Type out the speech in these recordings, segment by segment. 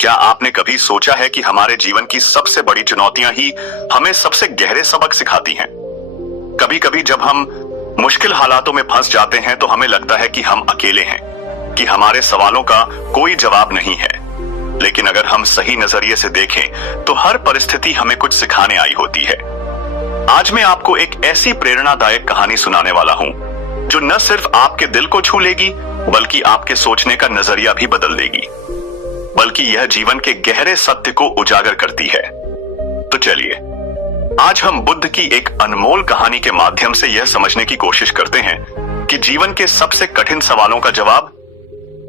क्या आपने कभी सोचा है कि हमारे जीवन की सबसे बड़ी चुनौतियां ही हमें सबसे गहरे सबक सिखाती हैं? कभी कभी जब हम मुश्किल हालातों में फंस जाते हैं तो हमें लगता है कि हम अकेले हैं, कि हमारे सवालों का कोई जवाब नहीं है। लेकिन अगर हम सही नजरिए से देखें तो हर परिस्थिति हमें कुछ सिखाने आई होती है। आज मैं आपको एक ऐसी प्रेरणादायक कहानी सुनाने वाला हूं जो न सिर्फ आपके दिल को छू लेगी बल्कि आपके सोचने का नजरिया भी बदल देगी, बल्कि यह जीवन के गहरे सत्य को उजागर करती है। तो चलिए आज हम बुद्ध की एक अनमोल कहानी के माध्यम से यह समझने की कोशिश करते हैं कि जीवन के सबसे कठिन सवालों का जवाब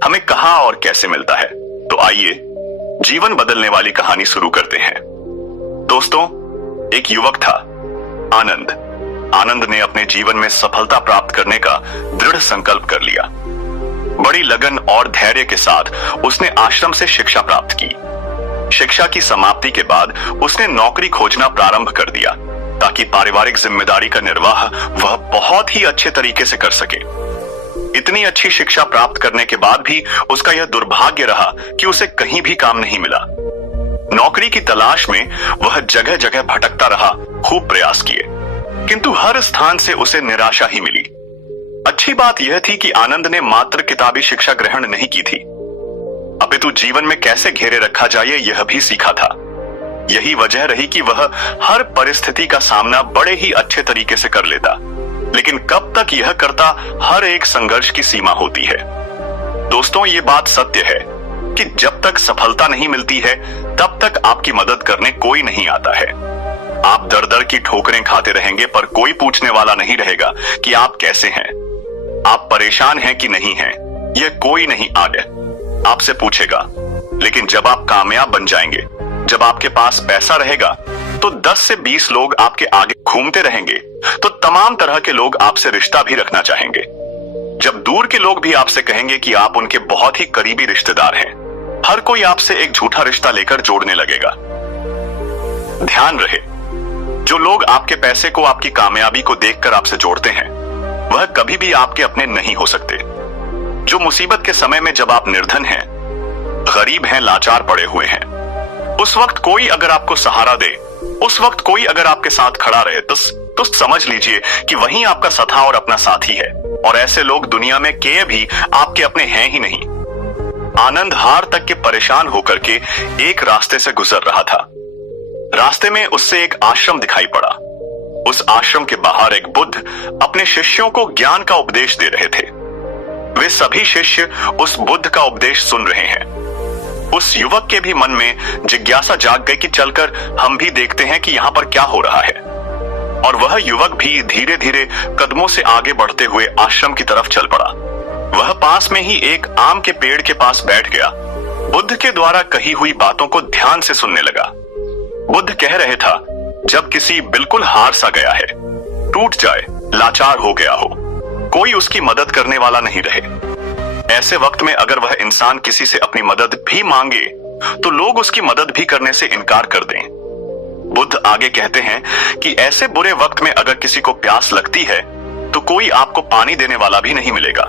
हमें कहां और कैसे मिलता है। तो आइए जीवन बदलने वाली कहानी शुरू करते हैं। दोस्तों, एक युवक था, आनंद। आनंद ने अपने जीवन में सफलता प्राप्त करने का दृढ़ संकल्प कर लिया। बड़ी लगन और धैर्य के साथ उसने आश्रम से शिक्षा प्राप्त की। शिक्षा की समाप्ति के बाद उसने नौकरी खोजना प्रारंभ कर दिया ताकि पारिवारिक जिम्मेदारी का निर्वाह वह बहुत ही अच्छे तरीके से कर सके। इतनी अच्छी शिक्षा प्राप्त करने के बाद भी उसका यह दुर्भाग्य रहा कि उसे कहीं भी काम नहीं मिला। नौकरी की तलाश में वह जगह जगह भटकता रहा, खूब प्रयास किए, किंतु हर स्थान से उसे निराशा ही मिली। अच्छी बात यह थी कि आनंद ने मात्र किताबी शिक्षा ग्रहण नहीं की थी, अपितु जीवन में कैसे घेरे रखा जाए यह भी सीखा था। यही वजह रही कि वह हर परिस्थिति का सामना बड़े ही अच्छे तरीके से कर लेता। लेकिन कब तक यह करता, हर एक संघर्ष की सीमा होती है। दोस्तों, ये बात सत्य है कि जब तक सफलता नहीं मिलती है तब तक आपकी मदद करने कोई नहीं आता है। आप दर दर की ठोकरें खाते रहेंगे पर कोई पूछने वाला नहीं रहेगा कि आप कैसे हैं, आप परेशान हैं कि नहीं हैं। यह कोई नहीं आगे आपसे पूछेगा। लेकिन जब आप कामयाब बन जाएंगे, जब आपके पास पैसा रहेगा, तो 10 से 20 लोग आपके आगे घूमते रहेंगे, तो तमाम तरह के लोग आपसे रिश्ता भी रखना चाहेंगे। जब दूर के लोग भी आपसे कहेंगे कि आप उनके बहुत ही करीबी रिश्तेदार हैं, हर कोई आपसे एक झूठा रिश्ता लेकर जोड़ने लगेगा। ध्यान रहे, जो लोग आपके पैसे को, आपकी कामयाबी को देखकर आपसे जोड़ते हैं, वह कभी भी आपके अपने नहीं हो सकते। जो मुसीबत के समय में जब आप निर्धन हैं, गरीब हैं, लाचार पड़े हुए हैं, उस वक्त कोई अगर आपको सहारा दे, उस वक्त कोई अगर आपके साथ खड़ा रहे, तो समझ लीजिए कि वही आपका सथा और अपना साथी है। और ऐसे लोग दुनिया में के भी आपके अपने हैं ही नहीं। आनंद हार तक के परेशान होकर के एक रास्ते से गुजर रहा था। रास्ते में उससे एक आश्रम दिखाई पड़ा। उस आश्रम के बाहर एक बुद्ध अपने शिष्यों को ज्ञान का उपदेश दे रहे थे। वे सभी शिष्य उस बुद्ध का उपदेश सुन रहे हैं। उस युवक के भी मन में जिज्ञासा जाग गई कि चलकर हम भी देखते हैं कि यहाँ पर क्या हो रहा है। और वह युवक भी धीरे धीरे कदमों से आगे बढ़ते हुए आश्रम की तरफ चल पड़ा। वह पास में ही एक आम के पेड़ के पास बैठ गया। बुद्ध के द्वारा कही हुई बातों को ध्यान से सुनने लगा। बुद्ध कह रहे था, जब किसी बिल्कुल हार सा गया है, टूट जाए, लाचार हो गया हो, कोई उसकी मदद करने वाला नहीं रहे, ऐसे वक्त में अगर वह इंसान किसी से अपनी मदद भी मांगे तो लोग उसकी मदद भी करने से इनकार कर दें। बुद्ध आगे कहते हैं कि ऐसे बुरे वक्त में अगर किसी को प्यास लगती है तो कोई आपको पानी देने वाला भी नहीं मिलेगा,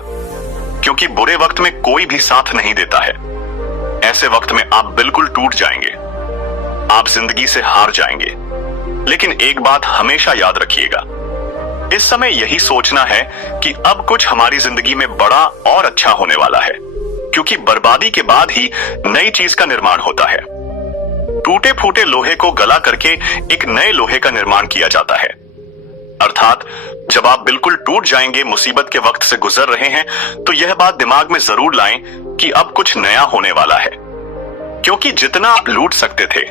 क्योंकि बुरे वक्त में कोई भी साथ नहीं देता है। ऐसे वक्त में आप बिल्कुल टूट जाएंगे, आप जिंदगी से हार जाएंगे। लेकिन एक बात हमेशा याद रखिएगा, इस समय यही सोचना है कि अब कुछ हमारी जिंदगी में बड़ा और अच्छा होने वाला है, क्योंकि बर्बादी के बाद ही नई चीज का निर्माण होता है। टूटे फूटे लोहे को गला करके एक नए लोहे का निर्माण किया जाता है। अर्थात जब आप बिल्कुल टूट जाएंगे, मुसीबत के वक्त से गुजर रहे हैं, तो यह बात दिमाग में जरूर लाएं कि अब कुछ नया होने वाला है, क्योंकि जितना आप लूट सकते थे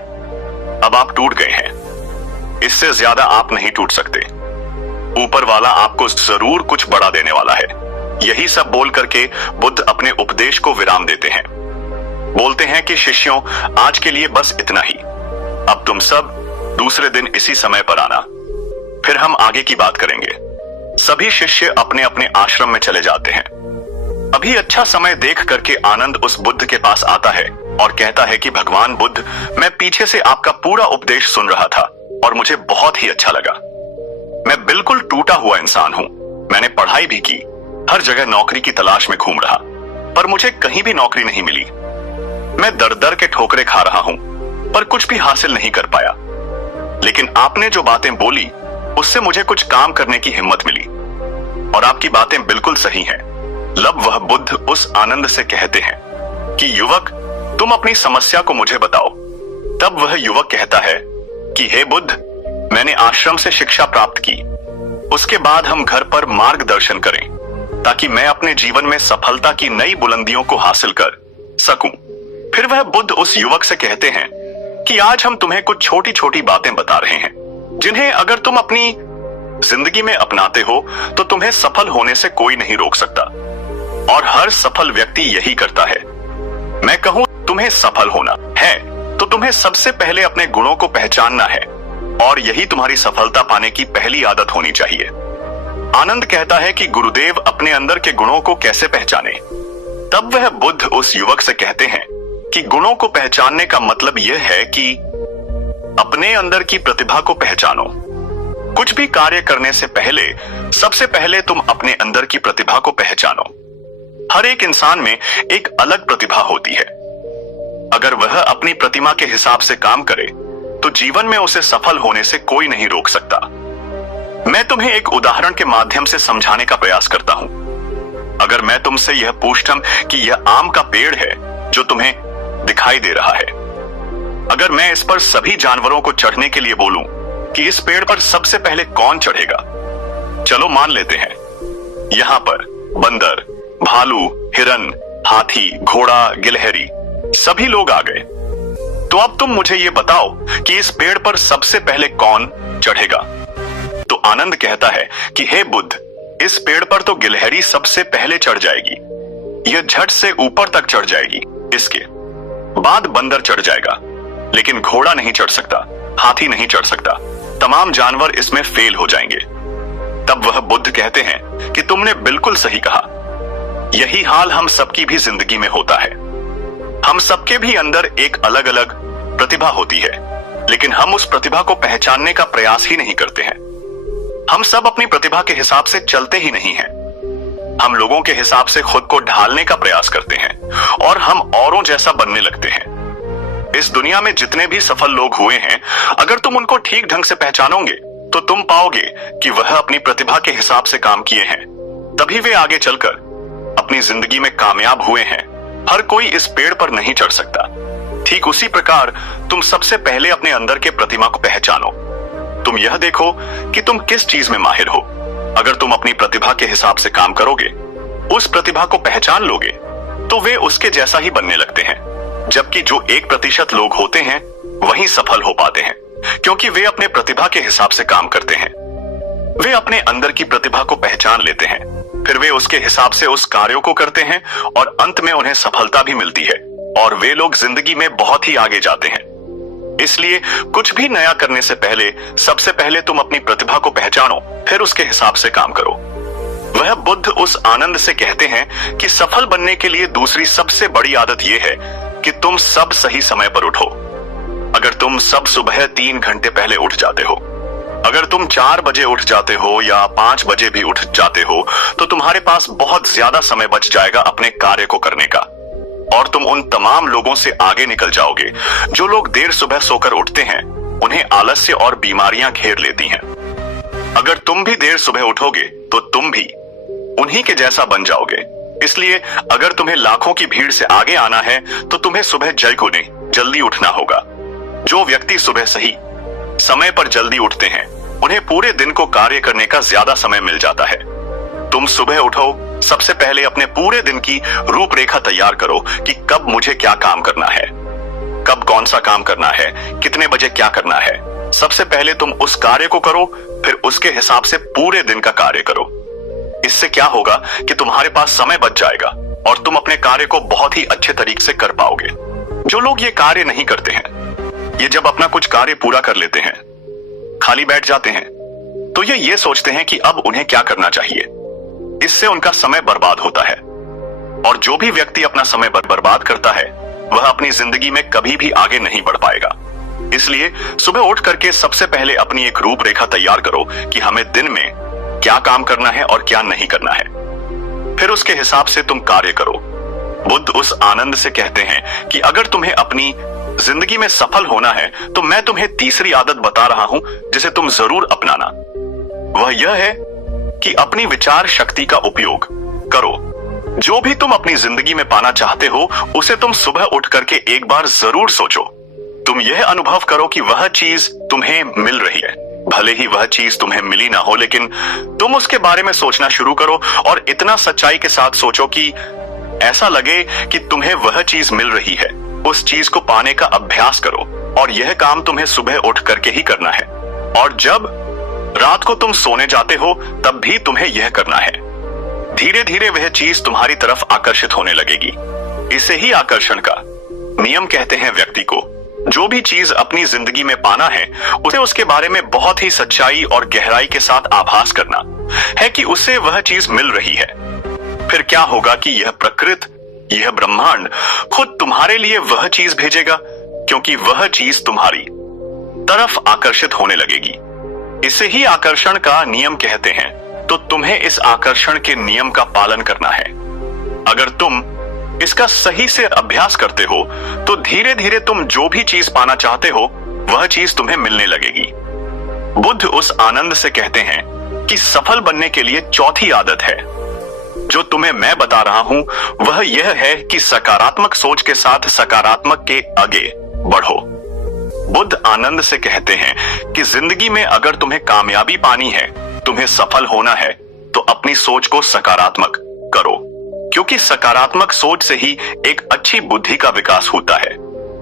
अब आप टूट गए हैं। इससे ज्यादा आप नहीं टूट सकते। ऊपर वाला आपको जरूर कुछ बड़ा देने वाला है। यही सब बोल करके बुद्ध अपने उपदेश को विराम देते हैं। बोलते हैं कि शिष्यों, आज के लिए बस इतना ही। अब तुम सब दूसरे दिन इसी समय पर आना, फिर हम आगे की बात करेंगे। सभी शिष्य अपने अपने आश्रम में चले जाते हैं। अभी अच्छा समय देख करके आनंद उस बुद्ध के पास आता है और कहता है कि भगवान बुद्ध, मैं पीछे से आपका पूरा उपदेश सुन रहा था और मुझे बहुत ही अच्छा लगा। मैं बिल्कुल टूटा हुआ इंसान हूं। मैंने पढ़ाई भी की, हर जगह नौकरी की तलाश में घूम रहा, पर मुझे कहीं भी नौकरी नहीं मिली। मैं दर दर के ठोकरे खा रहा हूं, पर कुछ भी हासिल नहीं कर पाया। लेकिन आपने जो बातें बोली उससे मुझे कुछ काम करने की हिम्मत मिली। और आपकी बातें बिल्कुल सही हैं। लब वह बुद्ध उस आनंद से कहते हैं कि युवक, तुम अपनी समस्या को मुझे बताओ। तब वह युवक कहता है कि हे बुद्ध, मैंने आश्रम से शिक्षा प्राप्त की, उसके बाद हम घर पर मार्गदर्शन करें ताकि मैं अपने जीवन में सफलता की नई बुलंदियों को हासिल कर सकूं। फिर वह बुद्ध उस युवक से कहते हैं कि आज हम तुम्हें कुछ छोटी छोटी बातें बता रहे हैं जिन्हें अगर तुम अपनी जिंदगी में अपनाते हो तो तुम्हें सफल होने से कोई नहीं रोक सकता। और हर सफल व्यक्ति यही करता है। मैं कहूं तुम्हें सफल होना है तो तुम्हें सबसे पहले अपने गुणों को पहचानना है, और यही तुम्हारी सफलता पाने की पहली आदत होनी चाहिए। आनंद कहता है कि गुरुदेव अपने अंदर के गुणों को कैसे पहचाने। तब वह बुद्ध उस युवक से कहते हैं कि गुणों को पहचानने का मतलब यह है कि अपने अंदर की प्रतिभा को पहचानो। कुछ भी कार्य करने से पहले सबसे पहले तुम अपने अंदर की प्रतिभा को पहचानो। हर एक इंसान में एक अलग प्रतिभा होती है। अगर वह अपनी प्रतिमा के हिसाब से काम करे तो जीवन में उसे सफल होने से कोई नहीं रोक सकता। मैं तुम्हें एक उदाहरण के माध्यम से समझाने का प्रयास करता हूं। अगर मैं तुमसे यह पूछता कि यह आम का पेड़ है जो तुम्हें दिखाई दे रहा है, अगर मैं इस पर सभी जानवरों को चढ़ने के लिए बोलूं कि इस पेड़ पर सबसे पहले कौन चढ़ेगा? चलो मान लेते हैं यहां पर बंदर, भालू, हिरन, हाथी, घोड़ा, गिलहरी सभी लोग आ गए। तो अब तुम मुझे यह बताओ कि इस पेड़ पर सबसे पहले कौन चढ़ेगा? तो आनंद कहता है कि हे बुद्ध, इस पेड़ पर तो गिलहरी सबसे पहले चढ़ जाएगी। यह झट से ऊपर तक चढ़ जाएगी। इसके बाद बंदर चढ़ जाएगा, लेकिन घोड़ा नहीं चढ़ सकता, हाथी नहीं चढ़ सकता। तमाम जानवर इसमें फेल हो जाएंगे। तब वह बुद्ध कहते हैं कि तुमने बिल्कुल सही कहा। यही हाल हम सबकी भी जिंदगी में होता है। हम सबके भी अंदर एक अलग अलग प्रतिभा होती है, लेकिन हम उस प्रतिभा को पहचानने का प्रयास ही नहीं करते हैं। हम सब अपनी प्रतिभा के हिसाब से चलते ही नहीं हैं। हम लोगों के हिसाब से खुद को ढालने का प्रयास करते हैं और हम औरों जैसा बनने लगते हैं। इस दुनिया में जितने भी सफल लोग हुए हैं, अगर तुम उनको ठीक ढंग से पहचानोगे तो तुम पाओगे कि वह अपनी प्रतिभा के हिसाब से काम किए हैं, तभी वे आगे चलकर अपनी जिंदगी में कामयाब हुए हैं। हर कोई इस पेड़ पर नहीं चढ़ सकता। ठीक उसी प्रकार तुम सबसे पहले अपने अंदर के प्रतिभा को पहचानो। तुम यह देखो कि तुम किस चीज में माहिर हो। अगर तुम अपनी प्रतिभा के हिसाब से काम करोगे, उस प्रतिभा को पहचान लोगे, तो वे उसके जैसा ही बनने लगते हैं। जबकि जो 1% लोग होते हैं वही सफल हो पाते हैं, क्योंकि वे अपने प्रतिभा के हिसाब से काम करते हैं। वे अपने अंदर की प्रतिभा को पहचान लेते हैं, फिर वे उसके हिसाब से उस कार्यों को करते हैं और अंत में उन्हें सफलता भी मिलती है और वे लोग जिंदगी में बहुत ही आगे जाते हैं। इसलिए कुछ भी नया करने से पहले सबसे पहले तुम अपनी प्रतिभा को पहचानो, फिर उसके हिसाब से काम करो। वह बुद्ध उस आनंद से कहते हैं कि सफल बनने के लिए दूसरी सबसे बड़ी आदत यह है कि तुम सब सही समय पर उठो। अगर तुम सब सुबह 3 घंटे पहले उठ जाते हो, अगर तुम 4 बजे उठ जाते हो या 5 बजे भी उठ जाते हो, तो तुम्हारे पास बहुत ज्यादा समय बच जाएगा अपने कार्य को करने का, और तुम उन तमाम लोगों से आगे निकल जाओगे जो लोग देर सुबह सोकर उठते हैं। उन्हें आलस्य और बीमारियां घेर लेती हैं। अगर तुम भी देर सुबह उठोगे तो तुम भी उन्हीं के जैसा बन जाओगे। इसलिए अगर तुम्हें लाखों की भीड़ से आगे आना है तो तुम्हें सुबह जल्दी उठना होगा। जो व्यक्ति सुबह सही समय पर जल्दी उठते हैं, उन्हें पूरे दिन को कार्य करने का ज्यादा समय मिल जाता है। तुम सुबह उठो, सबसे पहले अपने पूरे दिन की रूपरेखा तैयार करो कि कब मुझे क्या काम करना है, कब कौन सा काम करना है, कितने बजे क्या करना है। सबसे पहले तुम उस कार्य को करो, फिर उसके हिसाब से पूरे दिन का कार्य करो। इससे क्या होगा कि तुम्हारे पास समय बच जाएगा और तुम अपने कार्य को बहुत ही अच्छे तरीके से कर पाओगे। जो लोग ये कार्य नहीं करते हैं, ये जब अपना कुछ कार्य पूरा कर लेते हैं, खाली बैठ जाते हैं, तो ये सोचते हैं कि अब उन्हें क्या करना चाहिए। इससे उनका समय बर्बाद होता है, और जो भी व्यक्ति अपना समय बर्बाद करता है वह अपनी जिंदगी में कभी भी आगे नहीं बढ़ पाएगा। इसलिए सुबह उठ करके सबसे पहले अपनी एक रूपरेखा तैयार करो कि हमें दिन में क्या काम करना है और क्या नहीं करना है। फिर उसके हिसाब से तुम कार्य करो। बुद्ध उस आनंद से कहते हैं कि अगर तुम्हें अपनी जिंदगी में सफल होना है तो मैं तुम्हें तीसरी आदत बता रहा हूं जिसे तुम जरूर अपनाना। वह यह है कि अपनी विचार शक्ति का उपयोग करो। जो भी तुम अपनी जिंदगी में पाना चाहते हो उसे तुम सुबह उठ करके एक बार जरूर सोचो। तुम यह अनुभव करो कि वह चीज तुम्हें मिल रही है। भले ही वह चीज तुम्हें मिली ना हो, लेकिन तुम उसके बारे में सोचना शुरू करो और इतना सच्चाई के साथ सोचो कि ऐसा लगे कि तुम्हें वह चीज मिल रही है। उस चीज को पाने का अभ्यास करो और यह काम तुम्हें सुबह उठ करके ही करना है। और जब रात को तुम सोने जाते हो तब भी तुम्हें यह करना है। धीरे धीरे वह चीज तुम्हारी तरफ आकर्षित होने लगेगी। इसे ही आकर्षण का नियम कहते हैं। व्यक्ति को जो भी चीज अपनी जिंदगी में पाना है उसे उसके बारे में बहुत ही सच्चाई और गहराई के साथ आभास करना है कि उसे वह चीज मिल रही है। फिर क्या होगा कि यह प्रकृति, यह ब्रह्मांड खुद तुम्हारे लिए वह चीज भेजेगा, क्योंकि वह चीज तुम्हारी तरफ आकर्षित होने लगेगी। इसे ही आकर्षण का नियम कहते हैं। तो तुम्हें इस आकर्षण के नियम का पालन करना है। अगर तुम इसका सही से अभ्यास करते हो तो धीरे धीरे तुम जो भी चीज पाना चाहते हो वह चीज तुम्हें मिलने लगेगी। बुद्ध उस आनंद से कहते हैं कि सफल बनने के लिए चौथी आदत है जो तुम्हें मैं बता रहा हूं, वह यह है कि सकारात्मक सोच के साथ सकारात्मक के आगे बढ़ो। बुद्ध आनंद से कहते हैं कि जिंदगी में अगर तुम्हें कामयाबी पानी है, तुम्हें सफल होना है, तो अपनी सोच को सकारात्मक करो, क्योंकि सकारात्मक सोच से ही एक अच्छी बुद्धि का विकास होता है।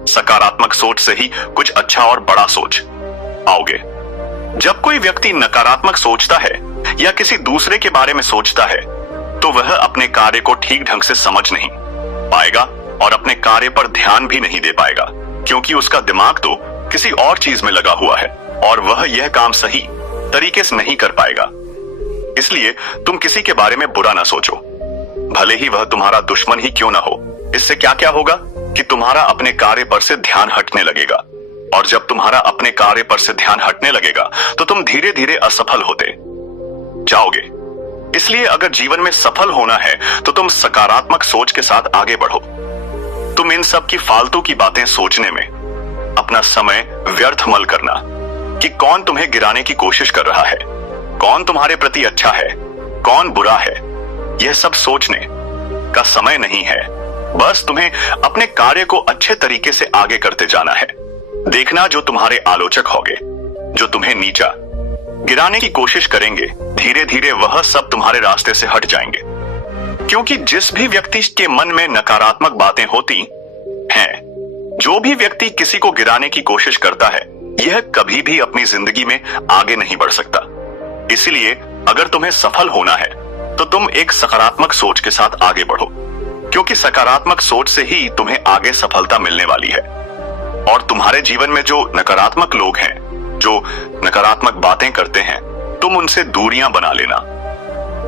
सकारात्मक सोच से ही कुछ अच्छा और बड़ा सोच आओगे। जब कोई व्यक्ति नकारात्मक सोचता है या किसी दूसरे के बारे में सोचता है तो वह अपने कार्य को ठीक ढंग से समझ नहीं पाएगा और अपने कार्य पर ध्यान भी नहीं दे पाएगा, क्योंकि उसका दिमाग तो किसी और चीज में लगा हुआ है और वह यह काम सही तरीके से नहीं कर पाएगा। इसलिए तुम किसी के बारे में बुरा ना सोचो, भले ही वह तुम्हारा दुश्मन ही क्यों ना हो। इससे क्या क्या होगा कि तुम्हारा अपने कार्य पर से ध्यान हटने लगेगा, और जब तुम्हारा अपने कार्य पर से ध्यान हटने लगेगा तो तुम धीरे धीरे असफल होते जाओगे। इसलिए अगर जीवन में सफल होना है तो तुम सकारात्मक सोच के साथ आगे बढ़ो। तुम इन सब की फालतू की बातें सोचने में अपना समय व्यर्थ मत करना कि कौन तुम्हें गिराने की कोशिश कर रहा है, कौन तुम्हारे प्रति अच्छा है, कौन बुरा है। यह सब सोचने का समय नहीं है। बस तुम्हें अपने कार्य को अच्छे तरीके से आगे करते जाना है। देखना जो तुम्हारे आलोचक होंगे, जो तुम्हें नीचा गिराने की कोशिश करेंगे, धीरे धीरे वह सब तुम्हारे रास्ते से हट जाएंगे, क्योंकि जिस भी व्यक्ति के मन में नकारात्मक बातें होती हैं, जो भी व्यक्ति किसी को गिराने की कोशिश करता है, यह कभी भी अपनी जिंदगी में आगे नहीं बढ़ सकता। इसलिए अगर तुम्हें सफल होना है तो तुम एक सकारात्मक सोच के साथ आगे बढ़ो, क्योंकि सकारात्मक सोच से ही तुम्हें आगे सफलता मिलने वाली है। और तुम्हारे जीवन में जो नकारात्मक लोग हैं, जो नकारात्मक बातें करते हैं, तुम उनसे दूरियां बना लेना।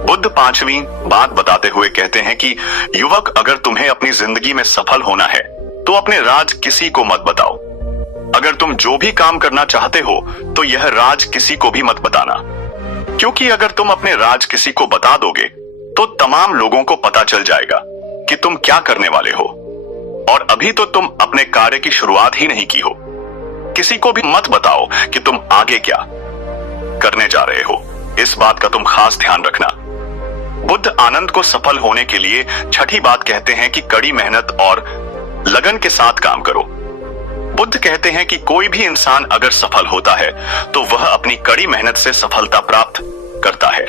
बुद्ध पांचवी बात बताते हुए कहते हैं कि युवक, अगर तुम्हें अपनी जिंदगी में सफल होना है तो अपने राज किसी को मत बताओ। अगर तुम जो भी काम करना चाहते हो तो यह राज किसी को भी मत बताना, क्योंकि अगर तुम अपने राज किसी को बता दोगे तो तमाम लोगों को पता चल जाएगा कि तुम क्या करने वाले हो, और अभी तो तुम अपने कार्य की शुरुआत ही नहीं की हो। किसी को भी मत बताओ कि तुम आगे क्या करने जा रहे हो। इस बात का तुम खास ध्यान रखना। बुद्ध आनंद को सफल होने के लिए छठी बात कहते हैं कि कड़ी मेहनत और लगन के साथ काम करो। बुद्ध कहते हैं कि कोई भी इंसान अगर सफल होता है तो वह अपनी कड़ी मेहनत से सफलता प्राप्त करता है।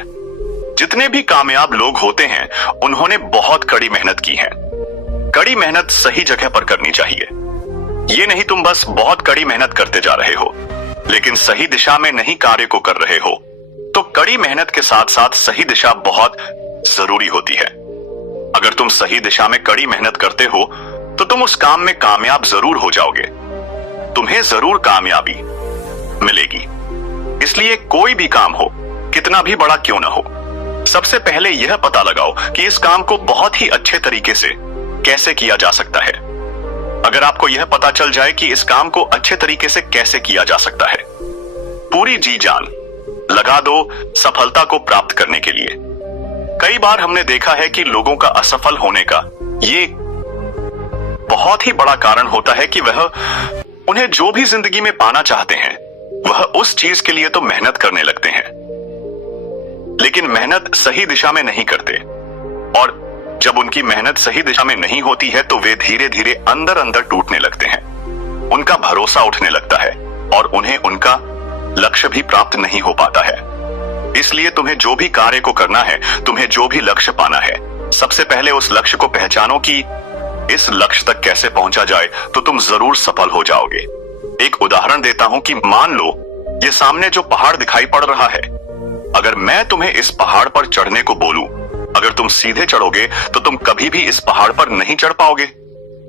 जितने भी कामयाब लोग होते हैं उन्होंने बहुत कड़ी मेहनत की है। कड़ी मेहनत सही जगह पर करनी चाहिए। ये नहीं तुम बस बहुत कड़ी मेहनत करते जा रहे हो लेकिन सही दिशा में नहीं कार्य को कर रहे हो। तो कड़ी मेहनत के साथ साथ सही दिशा बहुत जरूरी होती है। अगर तुम सही दिशा में कड़ी मेहनत करते हो तो तुम उस काम में कामयाब जरूर हो जाओगे, तुम्हें जरूर कामयाबी मिलेगी। इसलिए कोई भी काम हो, कितना भी बड़ा क्यों ना हो, सबसे पहले यह पता लगाओ कि इस काम को बहुत ही अच्छे तरीके से कैसे किया जा सकता है। अगर आपको यह पता चल जाए कि इस काम को अच्छे तरीके से कैसे किया जा सकता है, पूरी जी जान लगा दो सफलता को प्राप्त करने के लिए। कई बार हमने देखा है कि लोगों का असफल होने का ये बहुत ही बड़ा कारण होता है कि वह उन्हें जो भी जिंदगी में पाना चाहते हैं वह उस चीज के लिए तो मेहनत करने लगते हैं, लेकिन मेहनत सही दिशा में नहीं करते। और जब उनकी मेहनत सही दिशा में नहीं होती है तो वे धीरे धीरे अंदर अंदर टूटने लगते हैं, उनका भरोसा उठने लगता है और उन्हें उनका लक्ष्य भी प्राप्त नहीं हो पाता है। इसलिए तुम्हें जो भी कार्य को करना है, तुम्हें जो भी लक्ष्य पाना है, सबसे पहले उस लक्ष्य को पहचानो कि इस लक्ष्य तक कैसे पहुंचा जाए तो तुम जरूर सफल हो जाओगे। एक उदाहरण देता हूं कि मान लो ये सामने जो पहाड़ दिखाई पड़ रहा है, अगर मैं तुम्हें इस पहाड़ पर चढ़ने को बोलूं, अगर तुम सीधे चढ़ोगे तो तुम कभी भी इस पहाड़ पर नहीं चढ़ पाओगे।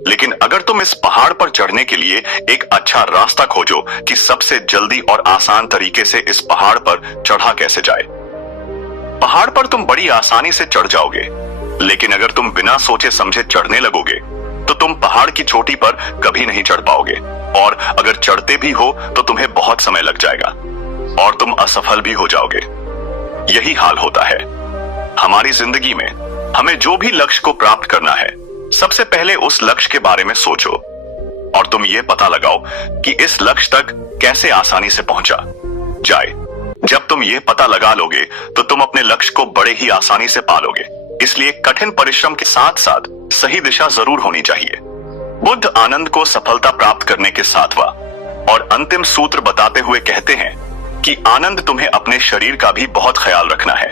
लेकिन अगर तुम इस पहाड़ पर चढ़ने के लिए एक अच्छा रास्ता खोजो कि सबसे जल्दी और आसान तरीके से इस पहाड़ पर चढ़ा कैसे जाए, पहाड़ पर तुम बड़ी आसानी से चढ़ जाओगे। लेकिन अगर तुम बिना सोचे समझे चढ़ने लगोगे तो तुम पहाड़ की चोटी पर कभी नहीं चढ़ पाओगे, और अगर चढ़ते भी हो तो तुम्हें बहुत समय लग जाएगा और तुम असफल भी हो जाओगे। यही हाल होता है हमारी जिंदगी में। हमें जो भी लक्ष्य को प्राप्त करना है, सबसे पहले उस लक्ष्य के बारे में सोचो और तुम ये पता लगाओ कि इस लक्ष्य तक कैसे आसानी से पहुंचा जाए। जब तुम ये पता लगा लोगे तो तुम अपने लक्ष्य को बड़े ही आसानी से पालोगे। इसलिए कठिन परिश्रम के साथ साथ सही दिशा जरूर होनी चाहिए। बुद्ध आनंद को सफलता प्राप्त करने के सातवां और अंतिम सूत्र बताते हुए कहते हैं कि आनंद तुम्हें अपने शरीर का भी बहुत ख्याल रखना है,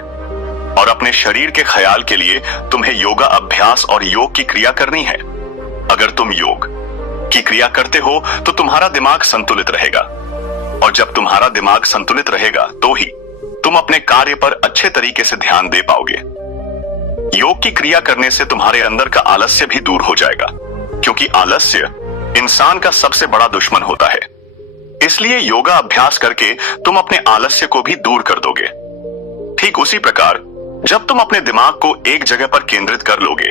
और अपने शरीर के ख्याल के लिए तुम्हें योगा अभ्यास और योग की क्रिया करनी है। अगर तुम योग की क्रिया करते हो तो तुम्हारा दिमाग संतुलित रहेगा, और जब तुम्हारा दिमाग संतुलित रहेगा तो ही तुम अपने कार्य पर अच्छे तरीके से ध्यान दे पाओगे। योग की क्रिया करने से तुम्हारे अंदर का आलस्य भी दूर हो जाएगा, क्योंकि आलस्य इंसान का सबसे बड़ा दुश्मन होता है। इसलिए योगा अभ्यास करके तुम अपने आलस्य को भी दूर कर दोगे। ठीक उसी प्रकार जब तुम अपने दिमाग को एक जगह पर केंद्रित कर लोगे,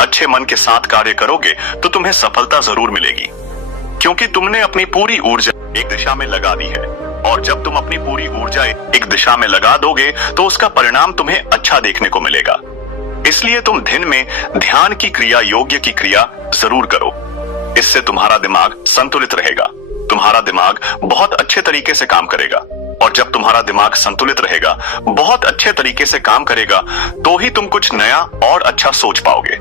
अच्छे मन के साथ कार्य करोगे तो तुम्हें सफलता जरूर मिलेगी, क्योंकि तुमने अपनी पूरी ऊर्जा एक दिशा में लगा दी है। और जब तुम अपनी पूरी ऊर्जा एक दिशा में लगा दोगे तो उसका परिणाम तुम्हें अच्छा देखने को मिलेगा। इसलिए तुम दिन में ध्यान की क्रिया, योग्य की क्रिया जरूर करो। इससे तुम्हारा दिमाग संतुलित रहेगा, तुम्हारा दिमाग बहुत अच्छे तरीके से काम करेगा, और जब तुम्हारा दिमाग संतुलित रहेगा, बहुत अच्छे तरीके से काम करेगा, तो ही तुम कुछ नया और अच्छा सोच पाओगे,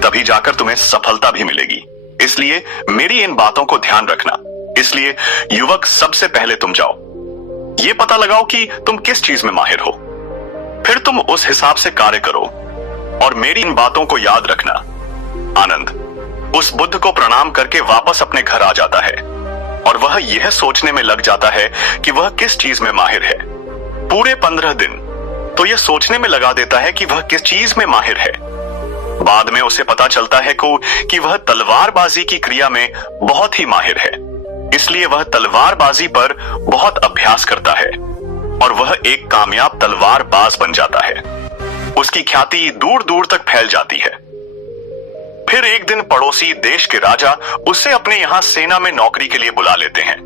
तभी जाकर तुम्हें सफलता भी मिलेगी। इसलिए मेरी इन बातों को ध्यान रखना। इसलिए युवक, सबसे पहले तुम जाओ, ये पता लगाओ कि तुम किस चीज में माहिर हो, फिर तुम उस हिसाब से कार्य करो। और मेरी इन बातों को याद रखना। आनंद उस बुद्ध को प्रणाम करके वापस अपने घर आ जाता है, और वह यह सोचने में लग जाता है कि वह किस चीज में माहिर है। पूरे 15 दिन तो यह सोचने में लगा देता है कि वह किस चीज में माहिर है। बाद में उसे पता चलता है कि वह तलवारबाजी की क्रिया में बहुत ही माहिर है। इसलिए वह तलवारबाजी पर बहुत अभ्यास करता है और वह एक कामयाब तलवारबाज बन जाता है। उसकी ख्याति दूर दूर तक फैल जाती है। फिर एक दिन पड़ोसी देश के राजा उसे अपने यहां सेना में नौकरी के लिए बुला लेते हैं,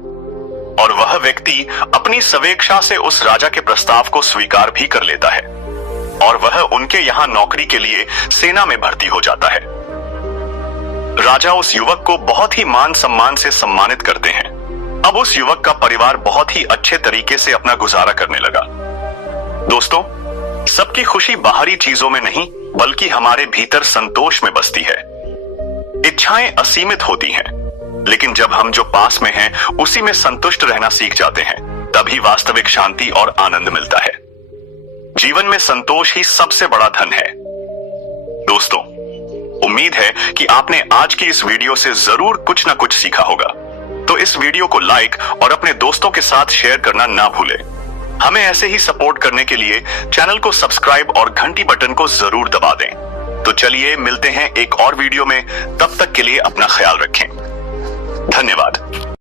और वह व्यक्ति अपनी स्वेच्छा से उस राजा के प्रस्ताव को स्वीकार भी कर लेता है, और वह उनके यहां नौकरी के लिए सेना में भर्ती हो जाता है। राजा उस युवक को बहुत ही मान सम्मान से सम्मानित करते हैं। अब उस युवक का परिवार बहुत ही अच्छे तरीके से अपना गुजारा करने लगा। दोस्तों, सबकी खुशी बाहरी चीजों में नहीं बल्कि हमारे भीतर संतोष में बसती है। इच्छाएं असीमित होती हैं, लेकिन जब हम जो पास में हैं उसी में संतुष्ट रहना सीख जाते हैं, तभी वास्तविक शांति और आनंद मिलता है। जीवन में संतोष ही सबसे बड़ा धन है। दोस्तों, उम्मीद है कि आपने आज की इस वीडियो से जरूर कुछ ना कुछ सीखा होगा। तो इस वीडियो को लाइक और अपने दोस्तों के साथ शेयर करना ना भूलें। हमें ऐसे ही सपोर्ट करने के लिए चैनल को सब्सक्राइब और घंटी बटन को जरूर दबा दें। तो चलिए मिलते हैं एक और वीडियो में, तब तक के लिए अपना ख्याल रखें। धन्यवाद।